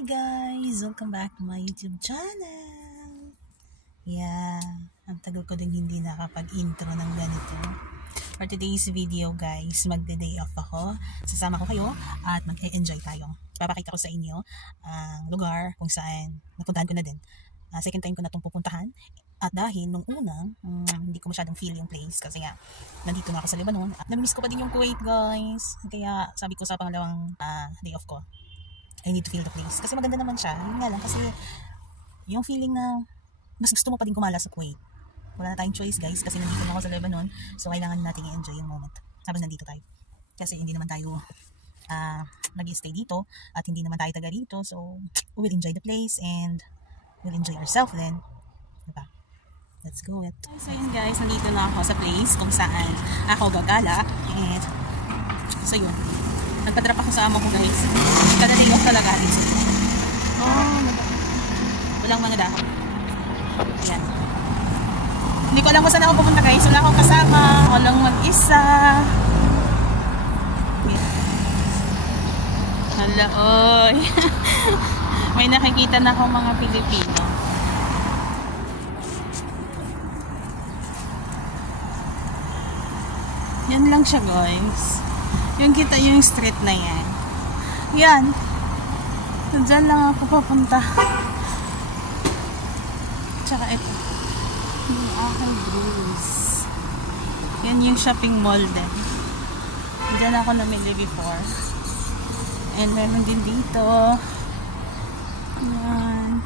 Hi guys! Welcome back to my YouTube channel! Ang tagal ko din hindi nakapag-intro ng ganito. For today's video guys, magde-day off ako. Sasama ko kayo at mag-enjoy tayo. Papakita ko sa inyo ang lugar kung saan napuntahan ko na din. Second time ko na itong pupuntahan. At dahil nung unang, hindi ko masyadong feel yung place kasi nga, nandito na ako sa Lebanon. At namiss ko pa din yung Kuwait guys. Kaya sabi ko sa pangalawang day off ko, I need to feel the place. Kasi maganda naman siya. Yun nga lang kasi yung feeling na mas gusto mo pa din kumala sa Kuwait. Wala na tayong choice guys kasi nandito na ako sa Lebanon. So kailangan natin i-enjoy yung moment habang nandito tayo. Kasi hindi naman tayo nag-stay dito at hindi naman tayo taga rito. So we'll enjoy the place and we'll enjoy ourselves then. Diba? Let's go it. So yun guys, nandito na ako sa place kung saan ako gagala. And so yun. Nagpa-drop ako sa amo ko guys. Kada day off talaga. Walang mga dahon. Ayan. Hindi ko alam kung saan ako pupunta guys. Wala akong kasama. Walang mag-isa. Hala, oy. May nakikita na akong mga Pilipino. Yan lang siya guys. Yung kita yung street na yan. Yan. So, dyan lang ako papunta. Tsaka ito. Yung aking Bruce. Yan yung shopping mall din. Dyan ako namili before. And meron din dito. Yan.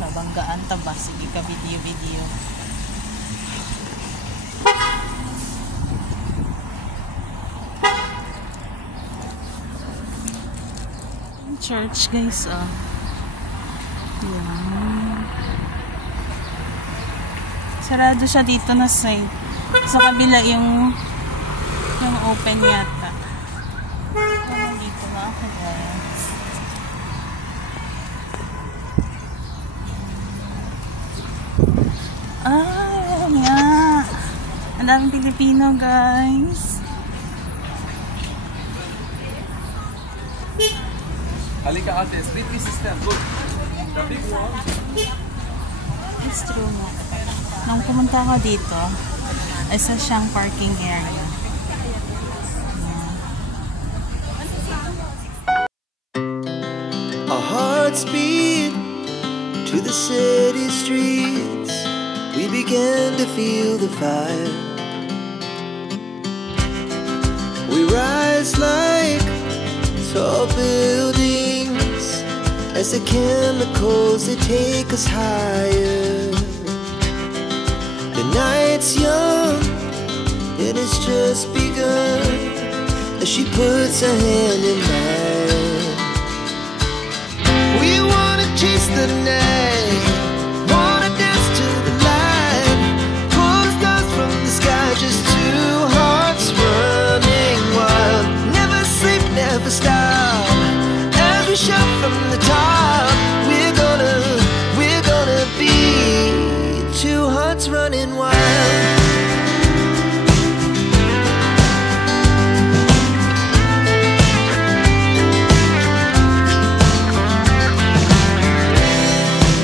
Nabanggaan taba. Sige ka video. Church guys, yan. Sarado siya dito na side. Sa kabila yung open yata. Dito na ako guys. Yeah. Ang daming Pilipino guys. Halika ate, split pieces then. Good. The big one. It's true nga. Nung pumunta ako dito, isa siyang parking area. Our hearts beat to the city streets. We began to feel the fire. We rise like tall buildings as the chemicals they take us higher. The night's young and it's just begun as she puts her hand in mine. We wanna chase the night, wanna dance to the light, pull the stars from the sky, just two hearts running wild. Never sleep, never stop. As we shout from the top, we're gonna be two hearts running wild.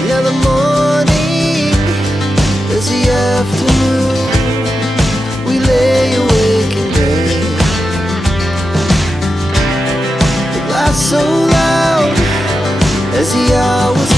Now the morning is the afternoon. We lay awake in bed. The laughs so loud as the hours